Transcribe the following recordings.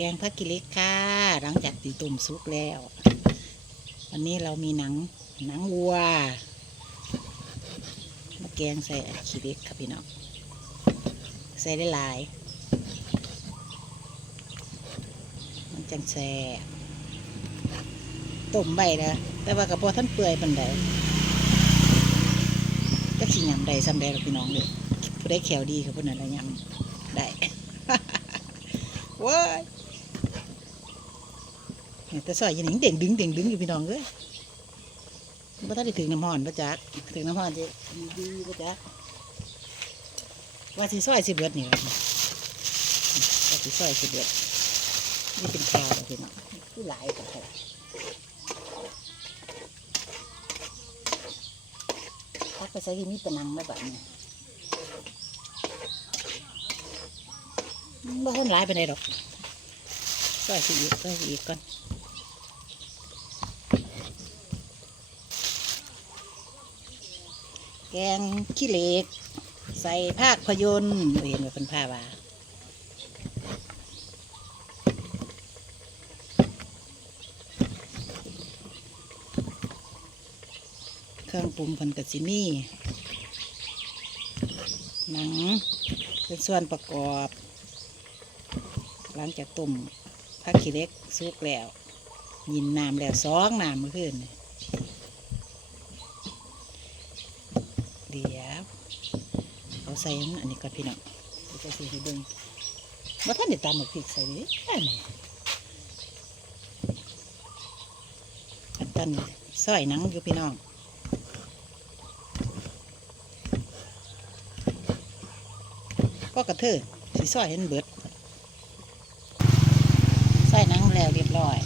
แกงผักกิเล็กค่ะ หลังจากตีตุ่มซุกแล้ว วันนี้เรามีหนังหนังวัวมาแกงใส่ขี้เล็กครับพี่น้องใส่ได้หลาย มันจังแซ่บต้มใบนะแต่ว่ากับพอท่านเปื่อยปันใดก็สิยำใดซ้ำใดหรอกพี่น้องเลยผู้ได้แขวดีครับผู้นั้นเละยำได้ ว้าย แต่ซอยอยังเด่งดึงเด่งดึงอยู่พี่น้องเอ้ยบ่ทันได้ถึงน้ำห่อนประจักถึงน้ำห่อนจะดีประจักว่าสิซอยสิเบิดนี่ว่าสิซอยสิเบิดนี่เป็นข้าวเลพี่น้องผู้หลายกับเขาพักไปใส่ที่มีแตะนังไม่แบบนี้บ่คนหลายไปไหนใดดอกซอยสิอีกซอยสิอีกก่อน แกงขี้เหล็ก ใส่ภาคพยนต์เห็นว่าเป็นผ้าว่าเครื่องปรุงเพันกสิมีหนังเป็นส่วนประกอบ หลังจากต้มผักขี้เหล็กสุกแล้ว ยินน้ำแล้วสองน้ำเมื่อคืน นี่เดี๋ยวเอาใส่อันนี้ก่อนพี่น้องเดี๋ยวจะสีให้เบิ่งว่าท่านได้ตามหมกพริกใส่ดิอันนี้อันตันซอยหนังอยู่พี่น้องก็กระเทือสีซอยเห็นเบิดใส่หนังแล้วเรียบร้อย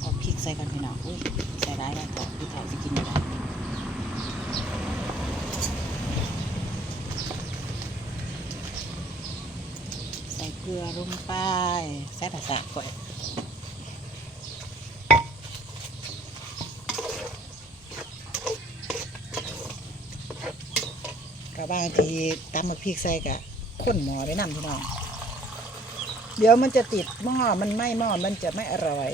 เอาพริกใส่กันพี่น้องอุ้ยใส่ได้แล้วก็พี่ถ่ายจะกินไม่ได้ ใส่เกลือลงไปใส่ภาษาก่อนกระบางทีตำมาพริกใส่กะข้นหมอไว้นำพี่น้อง เดี๋ยวมันจะติดหม้อมันไม้หม้อมันจะไม่อร่อย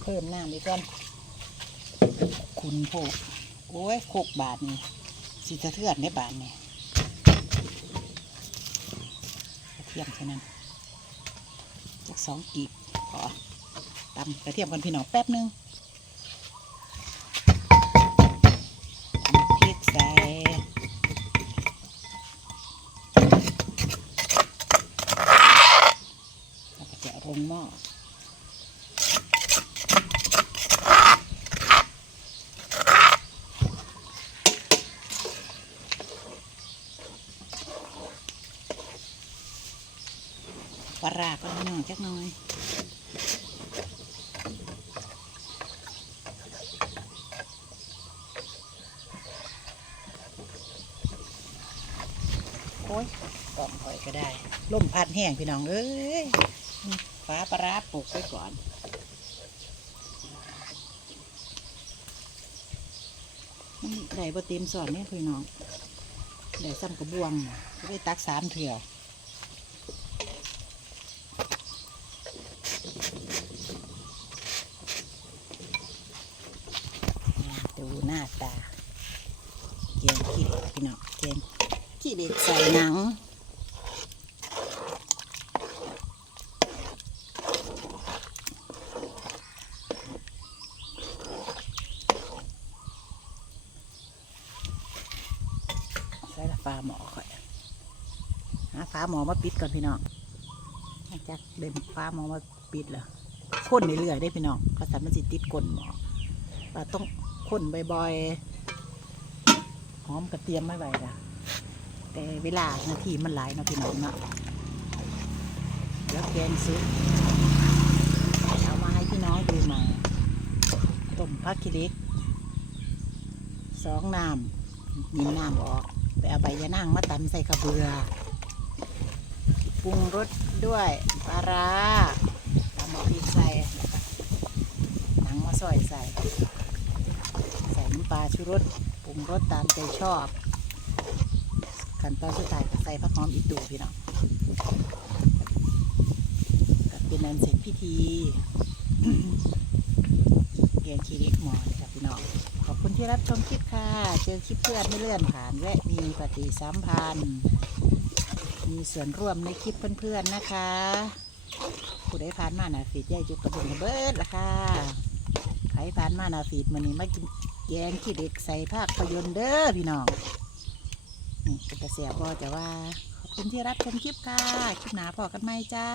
เพิ่มน้ำอีกก่อนคุณโพก โอ้ยโคกบาทนี่สีสะเทือนในบาทนี่กระเทียมเท่านั้นจักสองกีบพอตำกระเทียมกันพี่น้องแป๊บหนึง ปลาร้าก็น้องจักหน่อยโอ้ยกล่องคอยก็ได้ล่มพัดแห้งพี่น้องเอ้ยฟ้าปลาร้าปลูกไว้ก่อนมันได้บ่เต็มสอนเนี่ยพี่น้องได้ซ้ำกระบวงได้ตักสามเถื่อ ดูหน้าตาเกียงขี้เหล็ก พี่น้องเกียงขี้เหล็กใส่หนังใส่ละฟ้าหมอค่อยหาฟ้าหมอมาปิดก่อนพี่น้องหลังจากเดินฟ้าหมอมาปิดแล้วคนเรื่อยๆได้พี่น้องก็สามารถสิติดก้นหมอเราต้องคนบ่อยๆ หอมกระเทียมไม่ไหวละแต่เวลานาทีมันหลายเนาะพี่น้องเนาะแล้วแกงซุปเอามาให้พี่น้องดูม่ต้มผักขี้เล็กสองน้ำยินน้ำออกไปเอาใบยะนางมาตำใส่กระเบือปรุงรสด้วยปลาร้าตำมกพริกใส่หนังมาซอยใส่ำปลาชูรสปรุงรสตามใจชอบขั้นตอนสุดท้ายใส่ผักหอมอีกตูพี่น้องก็เป็นอันเสร็จพิธีแกงขี้เล็กหมอนครับพี่น้องขอบคุณที่รับชมคลิปค่ะ เจอคลิปเพื่อนไม่เลื่อนผ่านและมีปฏิสัมพันธ์ มีส่วนร่วมในคลิปเพื่อนๆนะคะผู้ใดผ่านมาหนาฟีดย่ายจุกกระเบุงระเบิดละค่ะใครผ่านมาหนาฟีดมันนี้มากิน แกงขี้เด็กใส่ภาคพยนตร์เด้อพี่น้องนี่เป็นกระเสียบอจะว่า ขอบคุณที่รับชมคลิปค่ะ คลิปหนาพอกันไหมจ้า